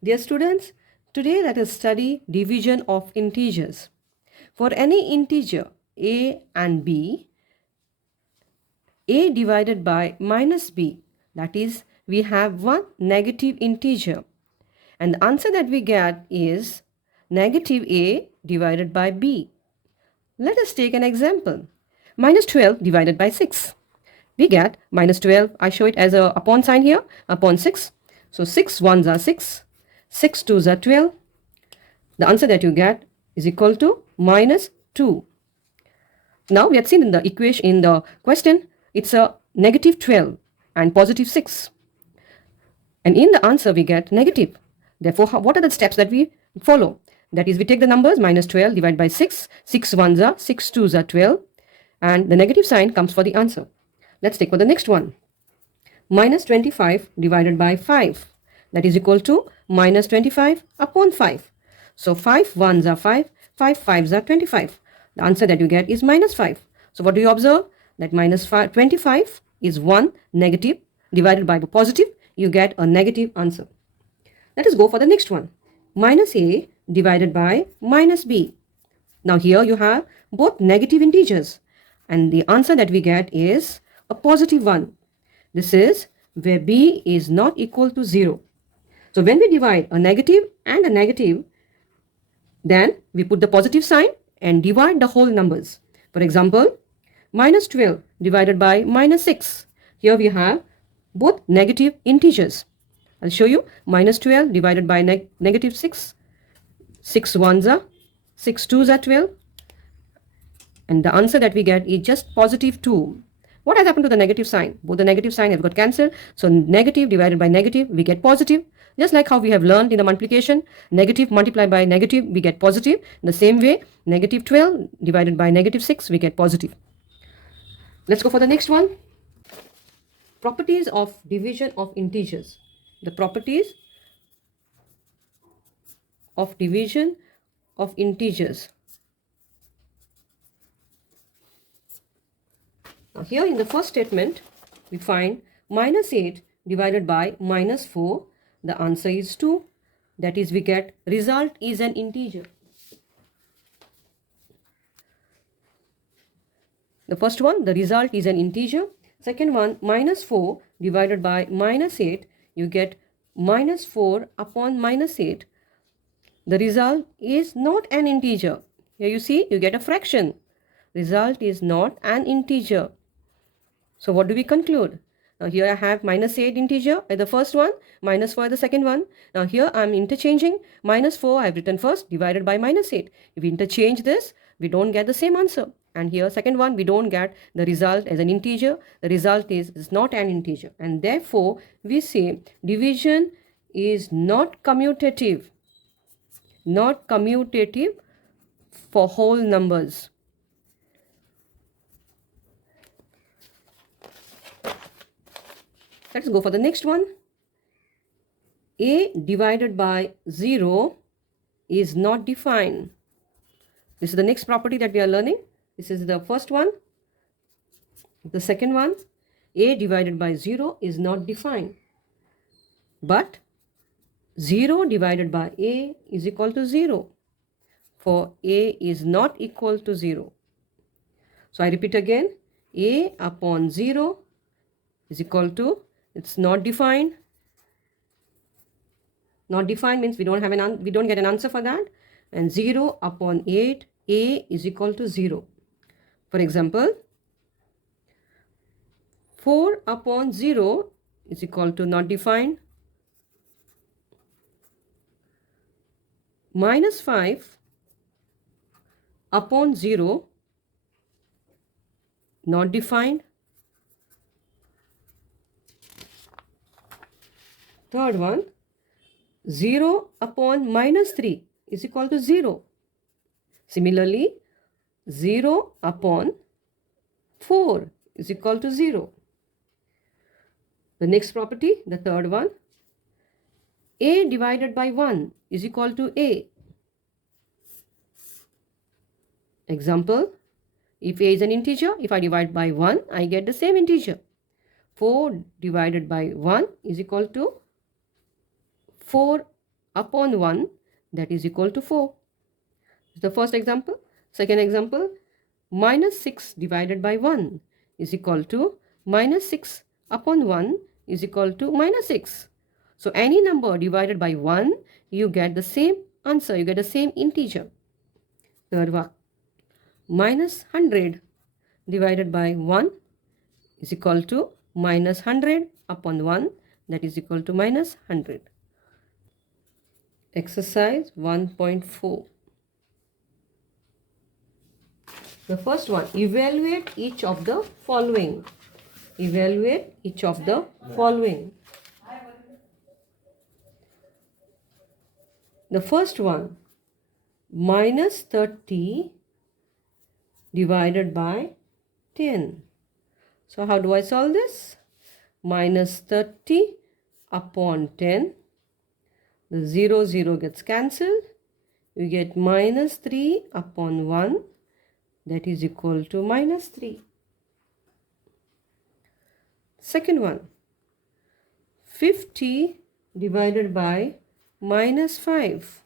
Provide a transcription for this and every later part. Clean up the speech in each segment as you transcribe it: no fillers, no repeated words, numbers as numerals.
Dear students, today let us study division of integers. For any integer a and b, a divided by minus b, that is, we have one negative integer. And the answer that we get is negative a divided by b. Let us take an example. Minus 12 divided by 6. We get minus 12. I show it as a upon sign here, upon 6. So 6 ones are 6. 6 twos are 12. The answer that you get is equal to minus 2. Now we had seen in the equation, in the question, it's a negative 12 and positive 6. And in the answer we get negative. Therefore, what are the steps that we follow? That is, we take the numbers minus 12 divided by 6. 6 ones are 6 twos are 12. And the negative sign comes for the answer. Let's take for the next one. Minus 25 divided by 5. That is equal to minus 25 upon 5. So 5 ones are 5. 5 fives are 25. The answer that you get is minus 5. So what do you observe? That minus 25 is 1 negative divided by positive. You get a negative answer. Let us go for the next one. Minus a divided by minus b. Now here you have both negative integers. And the answer that we get is a positive 1. This is where b is not equal to 0. So when we divide a negative and a negative, then we put the positive sign and divide the whole numbers. For example, minus 12 divided by minus 6. Here we have both negative integers. I'll show you. Minus 12 divided by negative 6. 6 ones are 6 twos are 12. And the answer that we get is just positive 2. What has happened to the negative sign? Both the negative sign have got cancelled. So negative divided by negative, we get positive. Just like how we have learned in the multiplication, negative multiplied by negative, we get positive. In the same way, negative 12 divided by negative 6, we get positive. Let's go for the next one. Properties of division of integers. The properties of division of integers. Now here in the first statement, we find minus 8 divided by minus 4. The answer is 2. That is, we get result is an integer. The first one, the result is an integer. Second one, minus 4 divided by minus 8. You get minus 4 upon minus 8. The result is not an integer. Here you see, you get a fraction. Result is not an integer. So what do we conclude? Now here I have minus 8 integer at the first one, minus 4 at the second one. Now here I am interchanging. Minus 4 I have written first, divided by minus 8. If we interchange this, we don't get the same answer. And here second one, we don't get the result as an integer. The result is not an integer. And therefore, we say division is not commutative. Not commutative for whole numbers. Let's go for the next one. A divided by 0 is not defined. This is the next property that we are learning. This is the first one. The second one, a divided by 0 is not defined. But 0 divided by a is equal to 0. For a is not equal to 0. So I repeat again, a upon 0 is equal to, it's not defined. Not defined means we don't get an answer for that. And 0 upon 8, a is equal to 0. For example, 4 upon 0 is equal to not defined. Minus 5 upon 0, not defined. Third one, 0 upon minus 3 is equal to 0. Similarly, 0 upon 4 is equal to 0. The next property, the third one, a divided by 1 is equal to a. Example, if a is an integer, if I divide by 1, I get the same integer. 4 divided by 1 is equal to 4 upon 1, that is equal to 4. The first example. Second example, minus 6 divided by 1 is equal to minus 6 upon 1 is equal to minus 6. So any number divided by 1, you get the same answer, you get the same integer. Third one, minus 100 divided by 1 is equal to minus 100 upon 1, that is equal to minus 100. Exercise 1.4. The first one, evaluate each of the following. Evaluate each of the following. The first one, minus 30 divided by 10. So how do I solve this? Minus 30 upon 10. The 0 gets cancelled. You get minus 3 upon 1. That is equal to minus 3. Second one, 50 divided by minus 5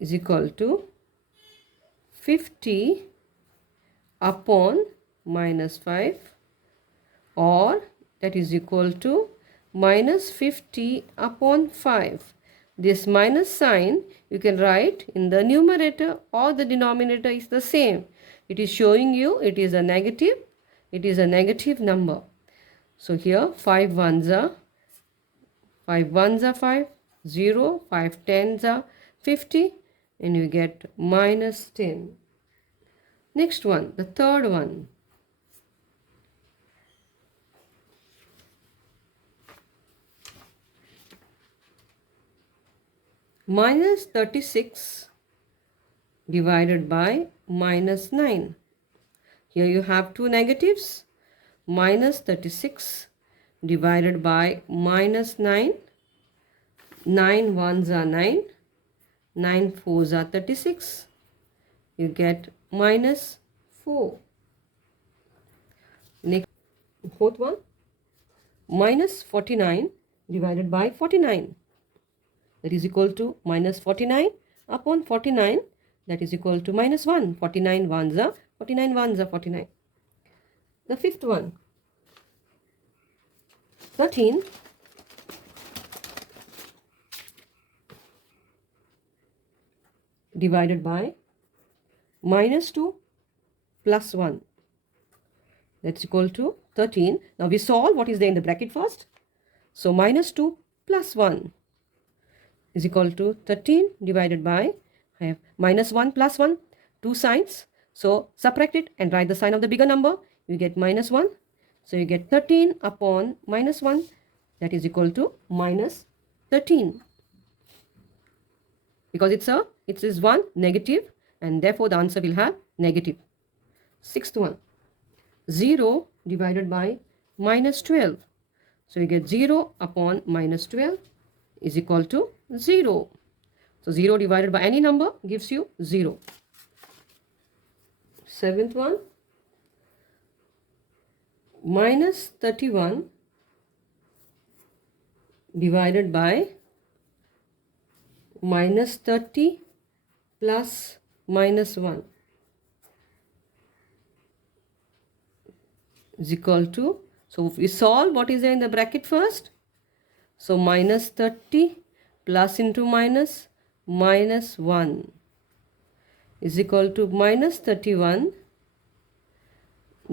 is equal to 50 upon minus 5, or that is equal to minus 50 upon 5. This minus sign you can write in the numerator or the denominator is the same. It is showing you it is a negative. It is a negative number. So here 5 ones are 5, 0, 5 tens are 50, and you get minus 10. Next one, the third one. Minus 36 divided by minus 9. Here you have two negatives. Minus 36 divided by minus 9. 9 ones are 9. 9 fours are 36. You get minus 4. Next, fourth one. Minus 49 divided by 49. That is equal to minus 49 upon 49. That is equal to minus 1. 49 ones are 49. The fifth one, 13 divided by minus 2 plus 1. That's equal to 13. Now we solve what is there in the bracket first. So minus 2 plus 1 is equal to 13 divided by, I have minus 1 plus 1, two signs. So subtract it and write the sign of the bigger number. You get minus 1. So you get 13 upon minus 1. That is equal to minus 13. Because it is 1 negative, and therefore the answer will have negative. Sixth one, 0 divided by minus 12. So you get 0 upon minus 12 is equal to 0. So 0 divided by any number gives you 0. Seventh one, minus 31 divided by minus 30 plus minus 1 is equal to, so we solve what is there in the bracket first. So minus 30 plus into minus 1 is equal to minus 31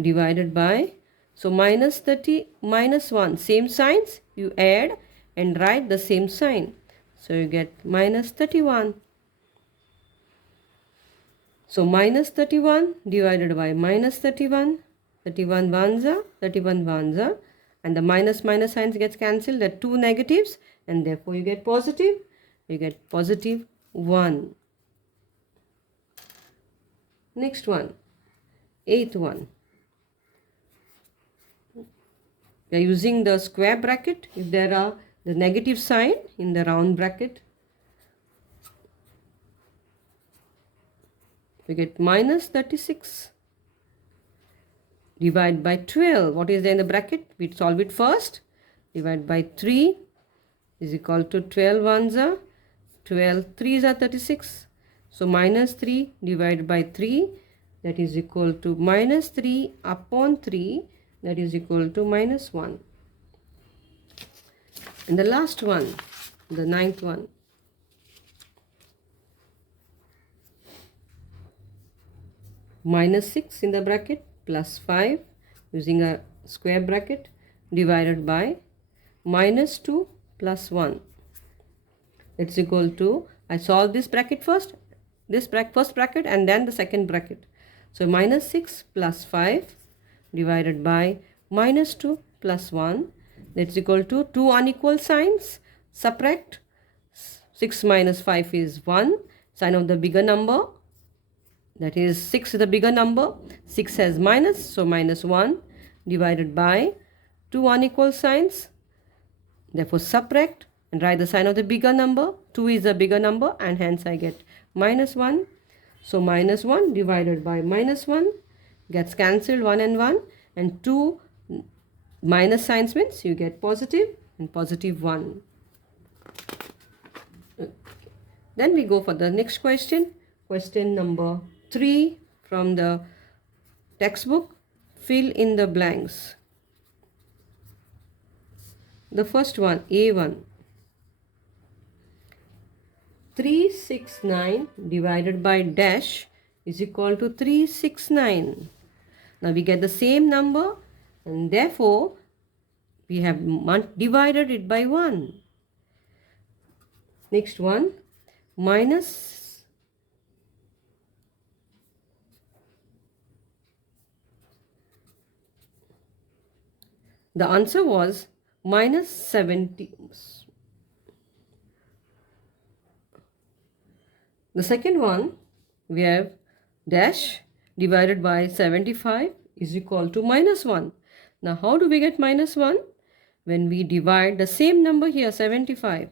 divided by, so minus 30 minus 1, same signs, you add and write the same sign. So you get minus 31. So minus 31 divided by minus 31, 31 ones are, and the minus signs gets cancelled. There are two negatives, and therefore you get positive. You get positive 1. Next one, eighth one. We are using the square bracket. If there are the negative sign in the round bracket, we get minus 36 divide by 12. What is there in the bracket? We solve it first. Divide by 3 is equal to 12 ones are 12, 3s are 36. So minus 3 divided by 3, that is equal to minus 3 upon 3, that is equal to minus 1. And the last one, the ninth one. Minus 6 in the bracket plus 5 using a square bracket divided by minus 2 plus 1. It's equal to, I solve this bracket first, first bracket and then the second bracket. So minus 6 plus 5 divided by minus 2 plus 1. That's equal to two unequal signs. Subtract. 6 minus 5 is 1. Sign of the bigger number. That is 6 is the bigger number. 6 has minus, so minus 1 divided by two unequal signs. Therefore subtract and write the sign of the bigger number. 2 is the bigger number and hence I get minus 1. So minus 1 divided by minus 1 gets cancelled, 1 and 2 minus signs means you get positive and positive 1. Okay. Then we go for the next question. Question number 3 from the textbook. Fill in the blanks. The first one, A1. 369 divided by dash is equal to 369. Now we get the same number and therefore we have divided it by 1. Next one, minus the answer was minus 70. The second one, we have dash divided by 75 is equal to minus 1. Now how do we get minus 1? When we divide the same number here, 75.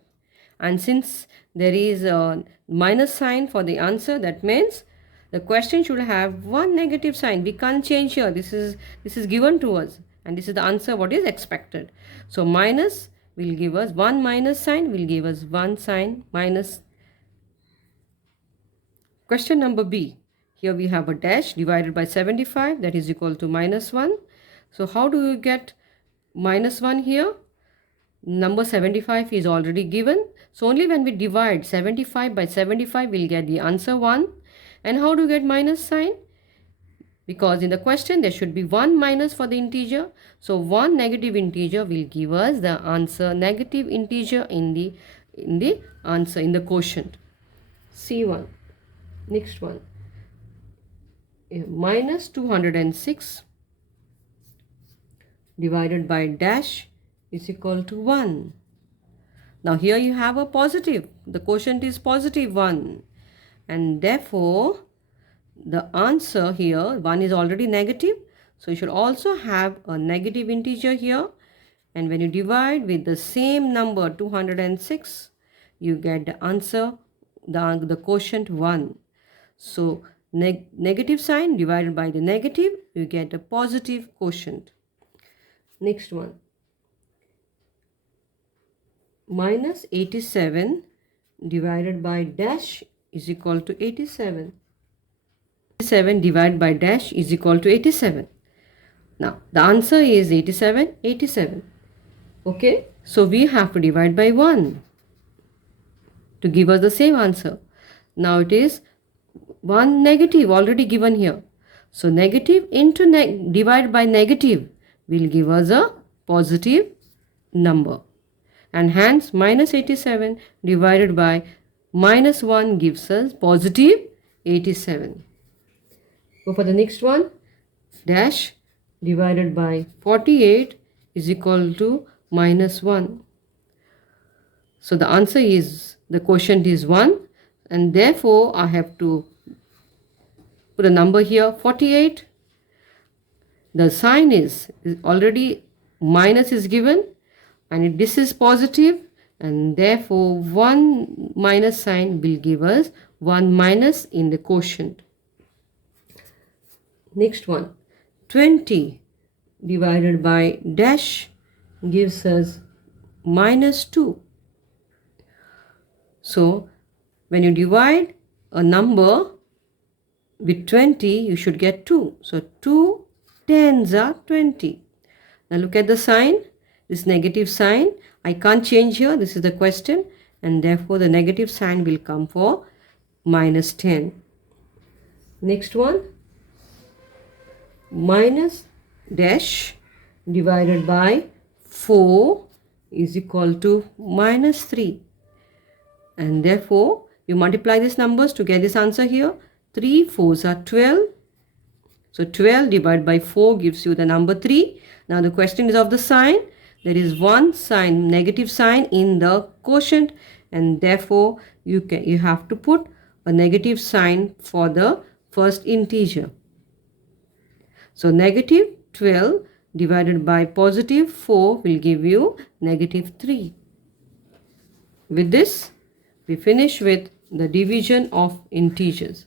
And since there is a minus sign for the answer, that means the question should have one negative sign. We can't change here. This is given to us. And this is the answer what is expected. So minus will give us one minus sign, will give us one sign minus. Question number B. Here we have a dash divided by 75, that is equal to minus 1. So how do you get minus 1 here? Number 75 is already given. So only when we divide 75 by 75, we'll get the answer 1. And how do you get minus sign? Because in the question there should be one minus for the integer. So one negative integer will give us the answer, negative integer in the answer, in the quotient. C1. Next one. Minus 206 divided by dash is equal to 1. Now here you have a positive. The quotient is positive 1. And therefore the answer here, 1 is already negative. So you should also have a negative integer here. And when you divide with the same number 206, you get the answer, the quotient 1. So negative sign divided by the negative, you get a positive quotient. Next one. Minus 87 divided by dash is equal to 87. 87 divided by dash is equal to 87. Now the answer is 87, 87. Okay, so we have to divide by 1 to give us the same answer. Now it is 1 negative already given here. So negative into divided by negative will give us a positive number. And hence minus 87 divided by minus 1 gives us positive 87. Go for the next one. Dash divided by 48 is equal to minus 1. So the answer is, the quotient is 1, and therefore I have to put a number here, 48. The sign is already minus is given, and this is positive, and therefore 1 minus sign will give us 1 minus in the quotient. Next one, 20 divided by dash gives us minus 2. So when you divide a number with 20, you should get 2. So 2 tens are 20. Now look at the sign, this negative sign. I can't change here, this is the question, and therefore the negative sign will come for minus 10. Next one, minus dash divided by 4 is equal to minus 3. And therefore, you multiply these numbers to get this answer here. 3 4s are 12. So 12 divided by 4 gives you the number 3. Now the question is of the sign. There is one sign, negative sign in the quotient, and therefore you have to put a negative sign for the first integer. So negative 12 divided by positive 4 will give you negative 3. With this, we finish with the division of integers.